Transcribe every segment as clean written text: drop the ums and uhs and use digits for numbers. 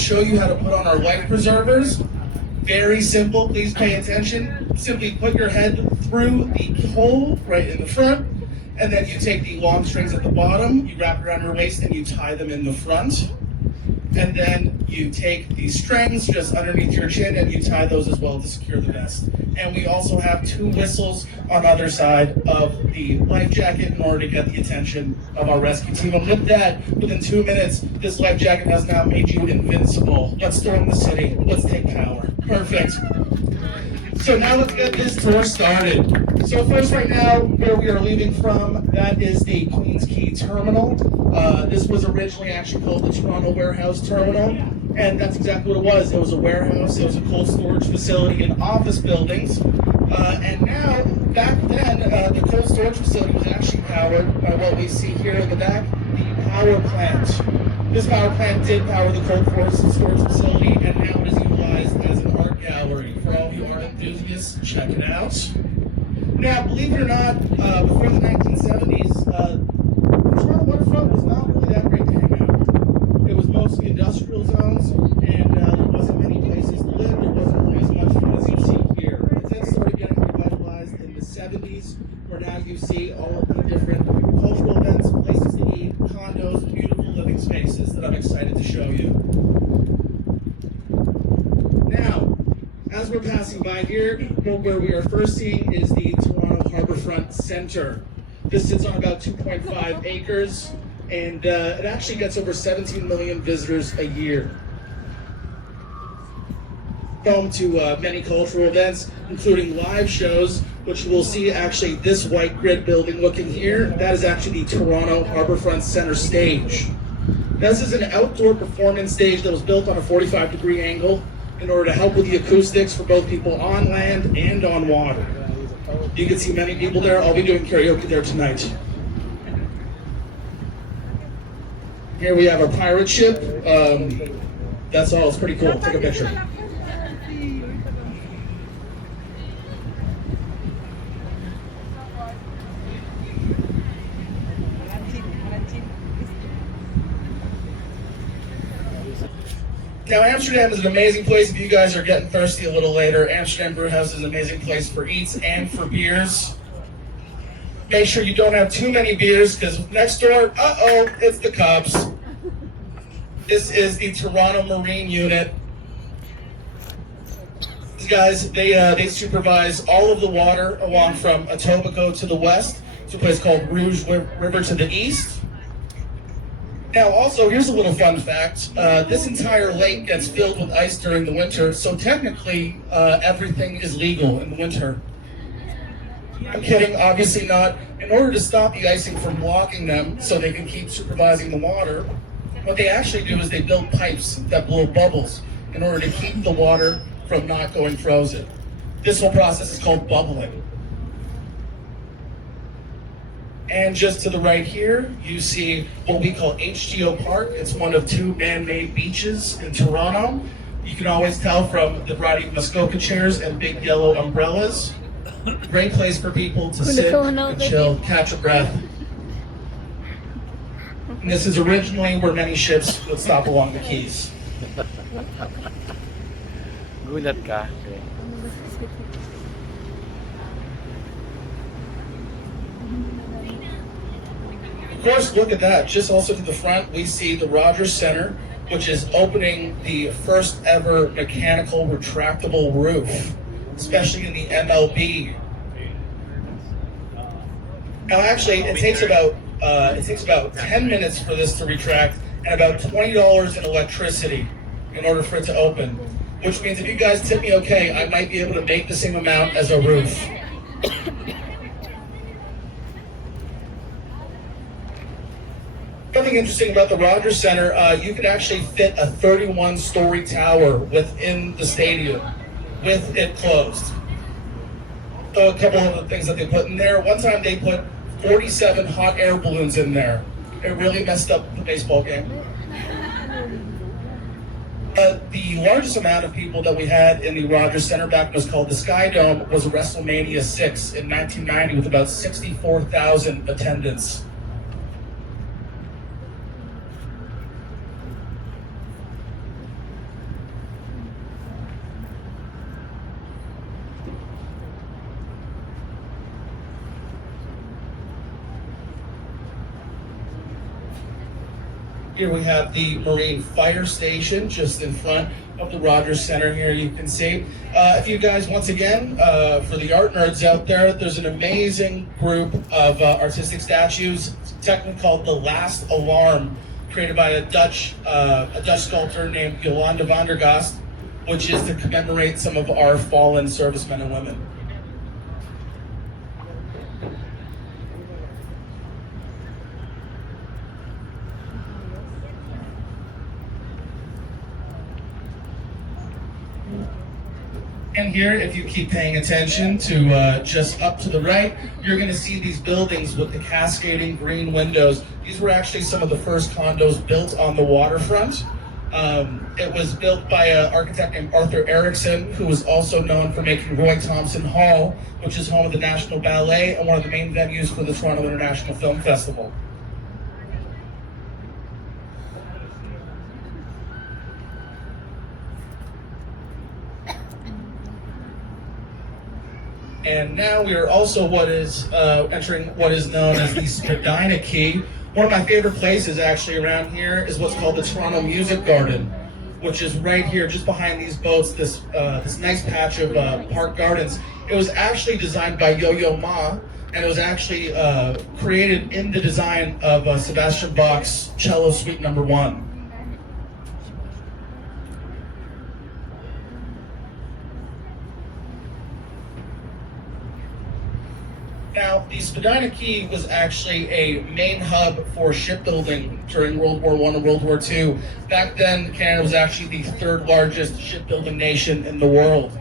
show you how to put on our life preservers. Very simple, please pay attention. Simply put your head through the hole right in the front, and then you take the long strings at the bottom, you wrap it around your waist, and you tie them in the front. And then you take these strings just underneath your chin and you tie those as well to secure the vest. And we also have 2 whistles on either side of the life jacket in order to get the attention of our rescue team. And with that, within 2 minutes, this life jacket has now made you invincible. Let's storm the city. Let's take power. Perfect. So now let's get this tour started. So first right now, where we are leaving from, that is the Queens Quay Terminal. This was originally actually called the Toronto Warehouse Terminal, and that's exactly what it was. It was a warehouse, it was a cold storage facility and office buildings. And now, back then, the cold storage facility was actually powered by what we see here in the back, the power plant. This power plant did power the cold storage facility, and now it is utilized as an art gallery. For all you art enthusiasts, check it out. Now, believe it or not, before the 1970s, the Toronto waterfront was not really that great to hang out. It was mostly industrial zones, and there wasn't many places to live. There wasn't really as much fun as you see here. It then started getting revitalized in the 70s, where now you see all of the different cultural events, places to eat, condos, beautiful living spaces that I'm excited to show you. Now, as we're passing by here, where we are first seeing is the Toronto Harbourfront Centre. This sits on about 2.5 acres, and it actually gets over 17 million visitors a year. Home to many cultural events, including live shows, which we'll see actually this white grid building looking here. That is actually the Toronto Harbourfront Centre stage. This is an outdoor performance stage that was built on a 45-degree angle in order to help with the acoustics for both people on land and on water. You can see many people there. I'll be doing karaoke there tonight. Here we have our pirate ship. That's all. It's pretty cool. Take a picture. Now, Amsterdam is an amazing place if you guys are getting thirsty a little later. Amsterdam Brewhouse is an amazing place for eats and for beers. Make sure you don't have too many beers, because next door, it's the cops. This is the Toronto Marine Unit. These guys, they supervise all of the water along from Etobicoke to the west. It's a place called Rouge River to the east. Now, also, here's a little fun fact. This entire lake gets filled with ice during the winter, so technically, everything is legal in the winter. I'm kidding, obviously not. In order to stop the icing from blocking them so they can keep supervising the water, what they actually do is they build pipes that blow bubbles in order to keep the water from not going frozen. This whole process is called bubbling. And just to the right here, you see what we call HGO Park. It's one of 2 man-made beaches in Toronto. You can always tell from the variety of Muskoka chairs and big yellow umbrellas. Great place for people to sit and chill, catch a breath. And this is originally where many ships would stop along the quays. Gulat ka. Of course, look at that. Just also to the front, we see the Rogers Centre, which is opening the first ever mechanical retractable roof, especially in the MLB. Now, actually, it takes about 10 minutes for this to retract, and about $20 in electricity in order for it to open. Which means if you guys tip me okay, I might be able to make the same amount as a roof. Something interesting about the Rogers Centre, you could actually fit a 31-story tower within the stadium with it closed. So a couple of the things that they put in there. One time they put 47 hot air balloons in there. It really messed up the baseball game. The largest amount of people that we had in the Rogers Centre back when it was called the Sky Dome was WrestleMania 6 in 1990 with about 64,000 attendants. Here we have the Marine Fire Station just in front of the Rogers Center here, you can see. If you guys, once again, for the art nerds out there, there's an amazing group of artistic statues, technically called The Last Alarm, created by a Dutch sculptor named Jolanda van der Gast, which is to commemorate some of our fallen servicemen and women. And here, if you keep paying attention to just up to the right, you're going to see these buildings with the cascading green windows. These were actually some of the first condos built on the waterfront. It was built by an architect named Arthur Erickson, who was also known for making Roy Thompson Hall, which is home of the National Ballet and one of the main venues for the Toronto International Film Festival. And now we are also entering what is known as the Spadina Quay. One of my favorite places actually around here is what's called the Toronto Music Garden, which is right here just behind these boats, this nice patch of park gardens. It was actually designed by Yo-Yo Ma, and it was actually created in the design of Sebastian Bach's Cello Suite No. 1. Now, the Spadina Quay was actually a main hub for shipbuilding during World War I and World War II. Back then, Canada was actually the third largest shipbuilding nation in the world.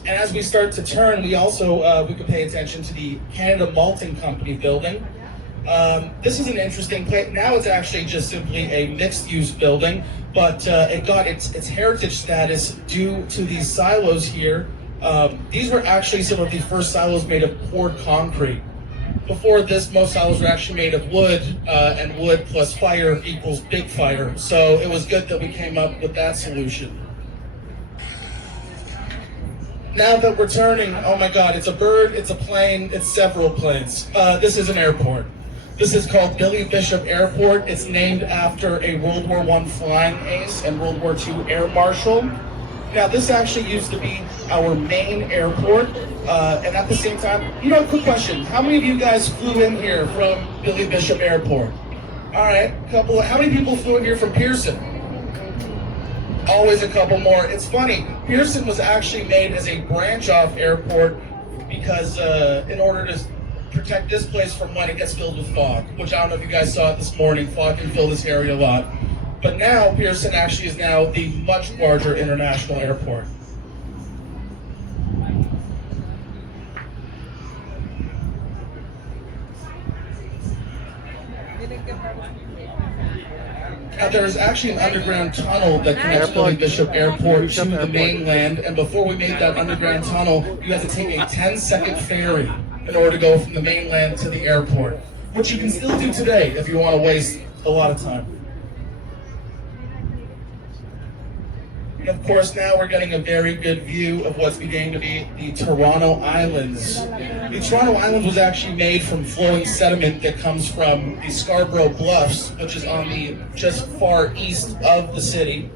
And as we start to turn, we also we could pay attention to the Canada Malting Company building. This is an interesting place. Now it's actually just simply a mixed-use building, but it got its heritage status due to these silos here. These were actually some of the first silos made of poured concrete. Before this, most silos were actually made of wood, and wood plus fire equals big fire. So it was good that we came up with that solution. Now that we're turning, oh my God, it's a bird, it's a plane, it's several planes. This is an airport. This is called Billy Bishop Airport. It's named after a World War I flying ace and World War II air marshal. Now, this actually used to be our main airport, and at the same time, quick question. How many of you guys flew in here from Billy Bishop Airport? All right, how many people flew in here from Pearson? Always a couple more. It's funny, Pearson was actually made as a branch-off airport because in order to protect this place from when it gets filled with fog, which I don't know if you guys saw it this morning, fog can fill this area a lot. But now, Pearson actually is now the much larger international airport. Now, there is actually an underground tunnel that connects Billy Bishop Airport to the mainland, and before we made that underground tunnel, you had to take a 10-second ferry in order to go from the mainland to the airport, which you can still do today if you want to waste a lot of time. And of course, now we're getting a very good view of what's beginning to be the Toronto Islands. The Toronto Islands was actually made from flowing sediment that comes from the Scarborough Bluffs, which is on the just far east of the city.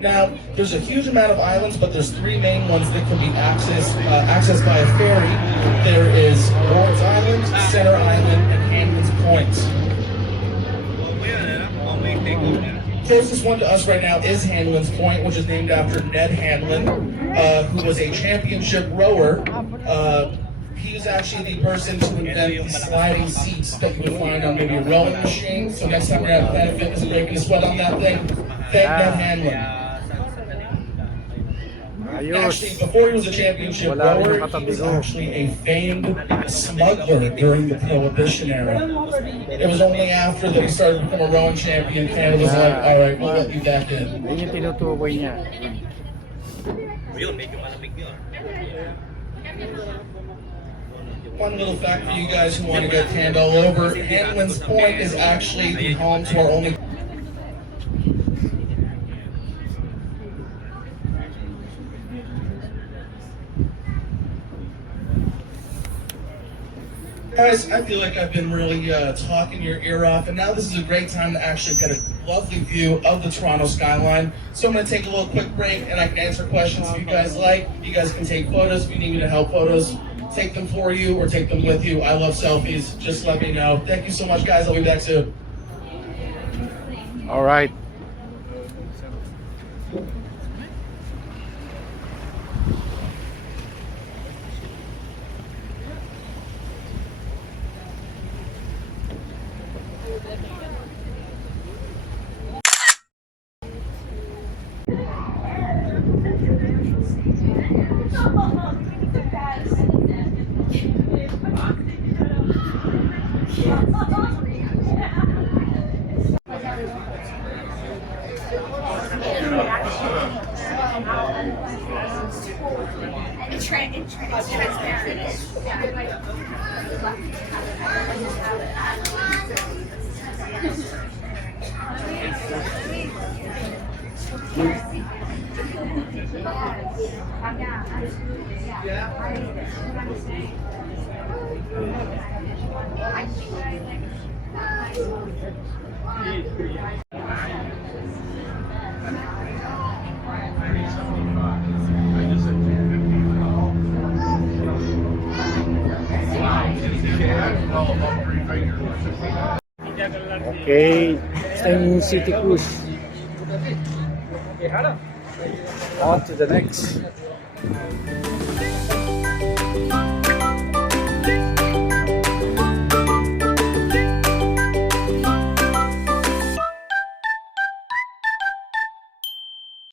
Now, there's a huge amount of islands, but there's three main ones that can be accessed by a ferry. There is Lawrence Island, Center Island, and Hanlon's Point. Closest one to us right now is Hanlon's Point, which is named after Ned Hanlon, who was a championship rower. He was actually the person to invent the sliding seats that you would find on maybe a rowing machine. So next time you're at Planet Fitness and breaking a sweat on that thing, thank Ned Hanlon. Actually, before he was a championship rower, he was actually a famed smuggler during the Prohibition era. It was only after that he started to become a rowing champion, Canada was like, all right, we'll let you back in. One little fact for you guys who want to get tanned all over, Hanlon's Point is actually the home to our only Guys, I feel like I've been really talking your ear off, and now this is a great time to actually get a lovely view of the Toronto skyline. So I'm going to take a little quick break, and I can answer questions if you guys like. You guys can take photos if you need me to help photos. Take them for you or take them with you. I love selfies. Just let me know. Thank you so much, guys. I'll be back soon. All right. Okay, ito yung City Cruise. On to the next.